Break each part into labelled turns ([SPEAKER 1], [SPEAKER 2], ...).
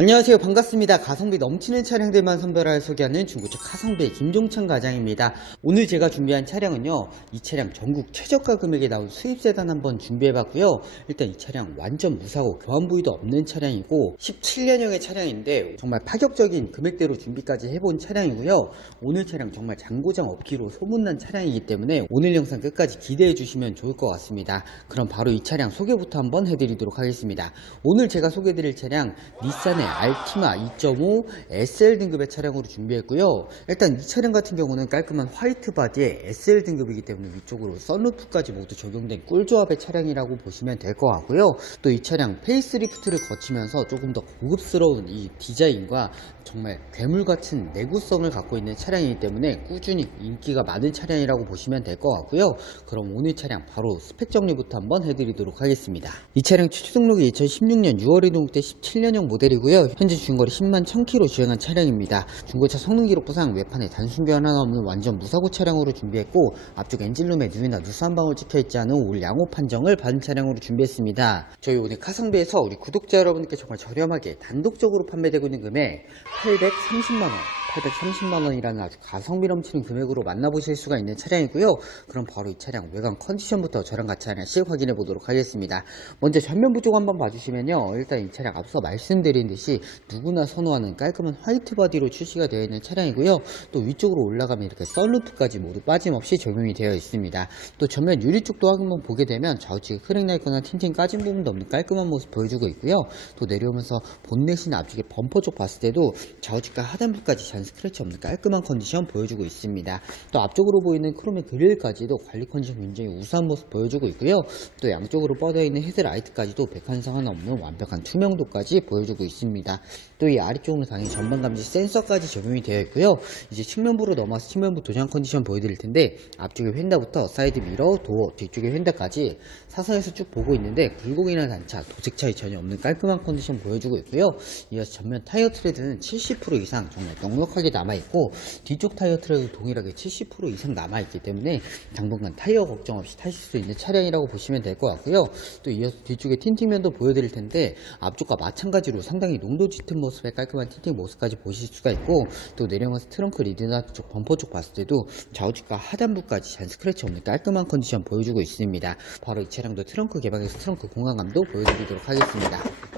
[SPEAKER 1] 안녕하세요. 반갑습니다. 가성비 넘치는 차량들만 선별하여 소개하는 중고차 카성비의 김종찬 과장입니다. 오늘 제가 준비한 차량은요. 이 차량 전국 최저가 금액에 나온 수입 세단 한번 준비해봤고요. 일단 이 차량 완전 무사고 교환 부위도 없는 차량이고 17년형의 차량인데 정말 파격적인 금액대로 준비까지 해본 차량이고요. 오늘 차량 정말 장고장 없기로 소문난 차량이기 때문에 오늘 영상 끝까지 기대해 주시면 좋을 것 같습니다. 그럼 바로 이 차량 소개부터 한번 해드리도록 하겠습니다. 오늘 제가 소개해드릴 차량 닛산의 알티마 2.5 SL 등급의 차량으로 준비했고요. 일단 이 차량 같은 경우는 깔끔한 화이트 바디의 SL 등급이기 때문에 위쪽으로 썬루프까지 모두 적용된 꿀조합의 차량이라고 보시면 될 것 같고요. 또 이 차량 페이스리프트를 거치면서 조금 더 고급스러운 이 디자인과 정말 괴물 같은 내구성을 갖고 있는 차량이기 때문에 꾸준히 인기가 많은 차량이라고 보시면 될 것 같고요. 그럼 오늘 차량 바로 스펙 정리부터 한번 해드리도록 하겠습니다. 이 차량 최초 등록이 2016년 6월에 등록돼 17년형 모델이고요. 현재 중거리 10만 1000km 주행한 차량입니다. 중고차 성능 기록부상 외판에 단순 변화 하나 없는 완전 무사고 차량으로 준비했고 앞쪽 엔진룸에 누이나 누수 한 방울 찍혀있지 않은 올 양호 판정을 받은 차량으로 준비했습니다. 저희 오늘 카상비에서 우리 구독자 여러분께 정말 저렴하게 단독적으로 판매되고 있는 금액 830만원 830만원이라는 아주 가성비 넘치는 금액으로 만나보실 수가 있는 차량이고요. 그럼 바로 이 차량 외관 컨디션부터 저랑 같이 하나씩 확인해 보도록 하겠습니다. 먼저 전면 부족 한번 봐주시면요. 일단 이 차량 앞서 말씀드린 듯이 누구나 선호하는 깔끔한 화이트 바디로 출시가 되어 있는 차량이고요. 또 위쪽으로 올라가면 이렇게 썬루프까지 모두 빠짐없이 적용이 되어 있습니다. 또 전면 유리 쪽도 한번 보게 되면 좌우측에 크랙 나 있거나 틴팅 까진 부분도 없는 깔끔한 모습 보여주고 있고요. 또 내려오면서 본넷이나 앞쪽에 범퍼 쪽 봤을 때도 좌우측과 하단부까지 잔 스크래치 없는 깔끔한 컨디션 보여주고 있습니다. 또 앞쪽으로 보이는 크롬의 그릴까지도 관리 컨디션 굉장히 우수한 모습 보여주고 있고요. 또 양쪽으로 뻗어 있는 헤드라이트까지도 백한상 하나 없는 완벽한 투명도까지 보여주고 있습니다. 또 이 아래쪽으로 당연히 전방 감지 센서까지 적용이 되어 있고요. 이제 측면부로 넘어와서 측면부 도장 컨디션 보여드릴 텐데 앞쪽에 휀다부터 사이드 미러, 도어, 뒤쪽에 휀다까지 사선에서 쭉 보고 있는데 굴곡이나 단차, 도색 차이 전혀 없는 깔끔한 컨디션 보여주고 있고요. 이어서 전면 타이어 트레드는 70% 이상 정말 넉넉 하게 남아있고 뒤쪽 타이어 트레도 동일하게 70% 이상 남아있기 때문에 당분간 타이어 걱정 없이 타실 수 있는 차량이라고 보시면 될 것 같고요. 또 이어서 뒤쪽에 틴팅면도 보여드릴 텐데 앞쪽과 마찬가지로 상당히 농도 짙은 모습의 깔끔한 틴팅 모습까지 보실 수가 있고 또 내려가서 트렁크 리드나 쪽 범퍼 쪽 봤을 때도 좌우측과 하단부까지 잔 스크래치 없는 깔끔한 컨디션 보여주고 있습니다. 바로 이 차량도 트렁크 개방해서 트렁크 공간감도 보여드리도록 하겠습니다.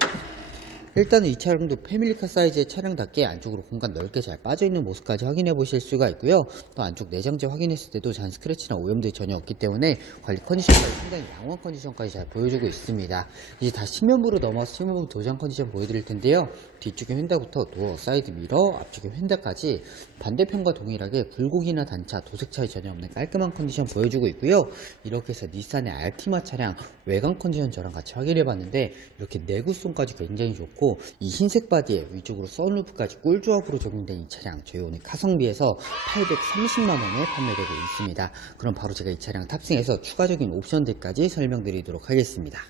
[SPEAKER 1] 일단은 이 차량도 패밀리카 사이즈의 차량답게 안쪽으로 공간 넓게 잘 빠져있는 모습까지 확인해 보실 수가 있고요. 또 안쪽 내장재 확인했을 때도 잔 스크래치나 오염들이 전혀 없기 때문에 관리 컨디션까지 상당히 양호한 컨디션까지 잘 보여주고 있습니다. 이제 다시 측면부로 넘어서 측면부 도장 컨디션 보여드릴 텐데요. 뒤쪽에 휀다부터 도어, 사이드 미러, 앞쪽에 휀다까지 반대편과 동일하게 굴곡이나 단차, 도색 차이 전혀 없는 깔끔한 컨디션 보여주고 있고요. 이렇게 해서 닛산의 알티마 차량 외관 컨디션 저랑 같이 확인해 봤는데 이렇게 내구성까지 굉장히 좋고 이 흰색 바디에 위쪽으로 썬루프까지 꿀조합으로 적용된 이 차량 저희 오늘 카성비에서 830만원에 판매되고 있습니다. 그럼 바로 제가 이 차량 탑승해서 추가적인 옵션들까지 설명드리도록 하겠습니다.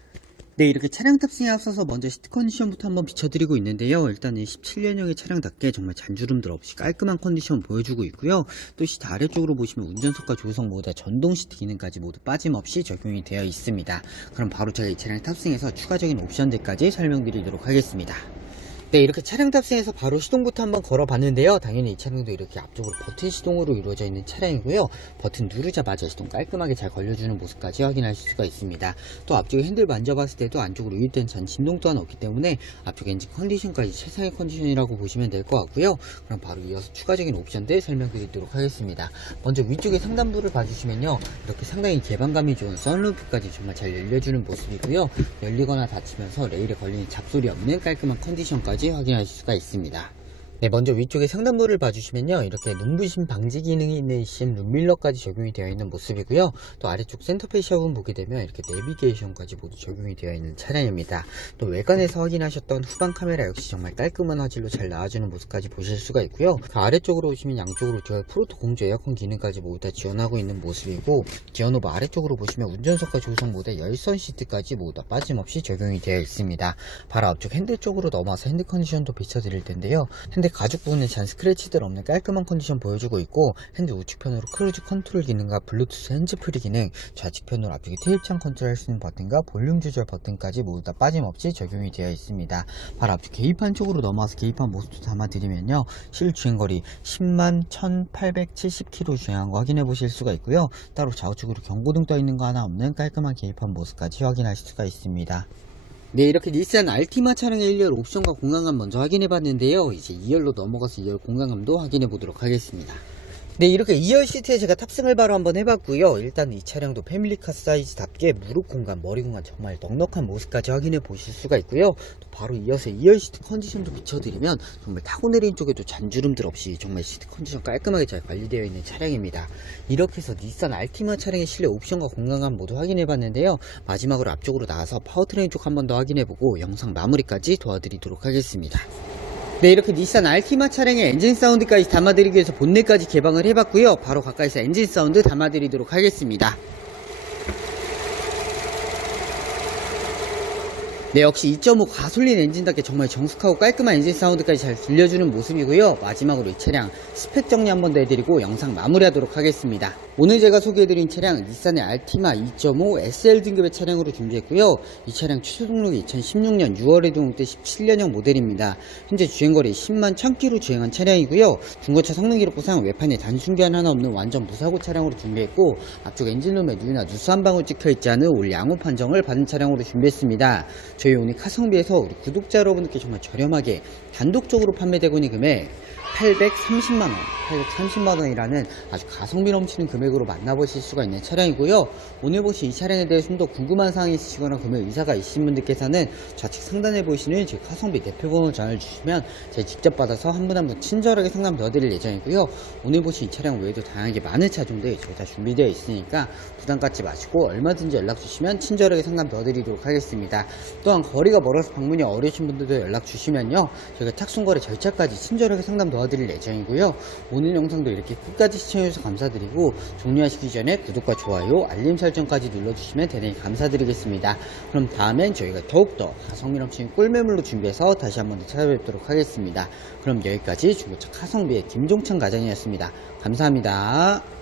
[SPEAKER 1] 네, 이렇게 차량 탑승에 앞서서 먼저 시트 컨디션부터 한번 비춰드리고 있는데요. 일단은 17년형의 차량답게 정말 잔주름들 없이 깔끔한 컨디션 보여주고 있고요. 또 시트 아래쪽으로 보시면 운전석과 조수석 모두 다 전동 시트 기능까지 모두 빠짐없이 적용이 되어 있습니다. 그럼 바로 제가 이 차량 탑승해서 추가적인 옵션들까지 설명드리도록 하겠습니다. 네, 이렇게 차량 탑승해서 바로 시동부터 한번 걸어봤는데요. 당연히 이 차량도 이렇게 앞쪽으로 버튼 시동으로 이루어져 있는 차량이고요. 버튼 누르자마자 시동 깔끔하게 잘 걸려주는 모습까지 확인하실 수가 있습니다. 또 앞쪽에 핸들 만져봤을 때도 안쪽으로 유입된 잔 진동 또한 없기 때문에 앞쪽 엔진 컨디션까지 최상의 컨디션이라고 보시면 될 것 같고요. 그럼 바로 이어서 추가적인 옵션들 설명드리도록 하겠습니다. 먼저 위쪽에 상단부를 봐주시면요. 이렇게 상당히 개방감이 좋은 썬루프까지 정말 잘 열려주는 모습이고요. 열리거나 닫히면서 레일에 걸리는 잡소리 없는 깔끔한 컨디션까지 확인하실 수가 있습니다. 네, 먼저 위쪽에 상단부를 봐주시면요. 이렇게 눈부심 방지 기능이 있는 심 룸밀러까지 적용이 되어 있는 모습이고요. 또 아래쪽 센터페이스 부분 보게 되면 이렇게 내비게이션까지 모두 적용이 되어 있는 차량입니다. 또 외관에서 확인하셨던 후방 카메라 역시 정말 깔끔한 화질로 잘 나와주는 모습까지 보실 수가 있고요. 그 아래쪽으로 오시면 양쪽으로 듀얼 프로토 공조 에어컨 기능까지 모두 다 지원하고 있는 모습이고 기어노브 아래쪽으로 보시면 운전석과 조수석 모델 열선 시트까지 모두 다 빠짐없이 적용이 되어 있습니다. 바로 앞쪽 핸들 쪽으로 넘어와서 핸드 컨디션도 비춰드릴 텐데요. 핸드 가죽 부분에 잔 스크래치들 없는 깔끔한 컨디션 보여주고 있고 핸드 우측편으로 크루즈 컨트롤 기능과 블루투스 핸즈프리 기능 좌측편으로 앞쪽에 테이프창 컨트롤 할 수 있는 버튼과 볼륨 조절 버튼까지 모두 다 빠짐없이 적용이 되어 있습니다. 바로 앞쪽 계기판 쪽으로 넘어와서 계기판 모습도 담아드리면요. 실 주행거리 10만 1870km 주행한 거 확인해 보실 수가 있고요. 따로 좌우측으로 경고등 떠 있는 거 하나 없는 깔끔한 계기판 모습까지 확인하실 수가 있습니다. 네, 이렇게 닛산 알티마 차량의 1열 옵션과 공간감 먼저 확인해 봤는데요. 이제 2열로 넘어가서 2열 공간감도 확인해 보도록 하겠습니다. 네, 이렇게 2열 시트에 제가 탑승을 바로 한번 해봤고요. 일단 이 차량도 패밀리카 사이즈답게 무릎 공간, 머리 공간 정말 넉넉한 모습까지 확인해 보실 수가 있고요. 또 바로 이어서 2열 시트 컨디션도 비춰드리면 정말 타고 내린 쪽에도 잔주름들 없이 정말 시트 컨디션 깔끔하게 잘 관리되어 있는 차량입니다. 이렇게 해서 닛산 알티마 차량의 실내 옵션과 공간감 모두 확인해 봤는데요. 마지막으로 앞쪽으로 나와서 파워트레인 쪽 한 번 더 확인해 보고 영상 마무리까지 도와드리도록 하겠습니다. 네, 이렇게 닛산 알티마 차량의 엔진 사운드까지 담아드리기 위해서 본넷까지 개방을 해봤고요. 바로 가까이서 엔진 사운드 담아드리도록 하겠습니다. 네, 역시 2.5 가솔린 엔진답게 정말 정숙하고 깔끔한 엔진 사운드까지 잘 들려주는 모습이고요. 마지막으로 이 차량 스펙 정리 한 번 더 해드리고 영상 마무리하도록 하겠습니다. 오늘 제가 소개해드린 차량 닛산의 알티마 2.5 SL 등급의 차량으로 준비했고요. 이 차량 최소 등록이 2016년 6월에 등록돼 17년형 모델입니다. 현재 주행거리 10만 1000km 주행한 차량이고요. 중고차 성능 기록부상 외판에 단순 교환 하나 없는 완전 무사고 차량으로 준비했고 앞쪽 엔진룸에 누유나 누수 한 방울 찍혀있지 않은 올 양호 판정을 받은 차량으로 준비했습니다. 저희 오늘 카성비에서 우리 구독자 여러분들께 정말 저렴하게 단독적으로 판매되고 있는 금액 830만원, 830만원이라는 아주 가성비 넘치는 금액으로 만나보실 수가 있는 차량이고요. 오늘 보신 이 차량에 대해 좀 더 궁금한 사항이 있으시거나 구매 의사가 있으신 분들께서는 좌측 상단에 보이시는 제 카성비 대표번호 전화주시면 제가 직접 받아서 한 분 한 분 친절하게 상담 넣어드릴 예정이고요. 오늘 보신 이 차량 외에도 다양하게 많은 차종들이 저희 다 준비되어 있으니까 부담 갖지 마시고 얼마든지 연락 주시면 친절하게 상담 넣어드리도록 하겠습니다. 또한 거리가 멀어서 방문이 어려우신 분들도 연락 주시면요. 저희가 착순거래 절차까지 친절하게 상담 도와드릴 예정이고요. 오늘 영상도 이렇게 끝까지 시청해주셔서 감사드리고 종료하시기 전에 구독과 좋아요, 알림 설정까지 눌러주시면 대단히 감사드리겠습니다. 그럼 다음엔 저희가 더욱더 가성비 넘치는 꿀매물로 준비해서 다시 한번 더 찾아뵙도록 하겠습니다. 그럼 여기까지 중고차 카성비의 김종찬 과장이었습니다. 감사합니다.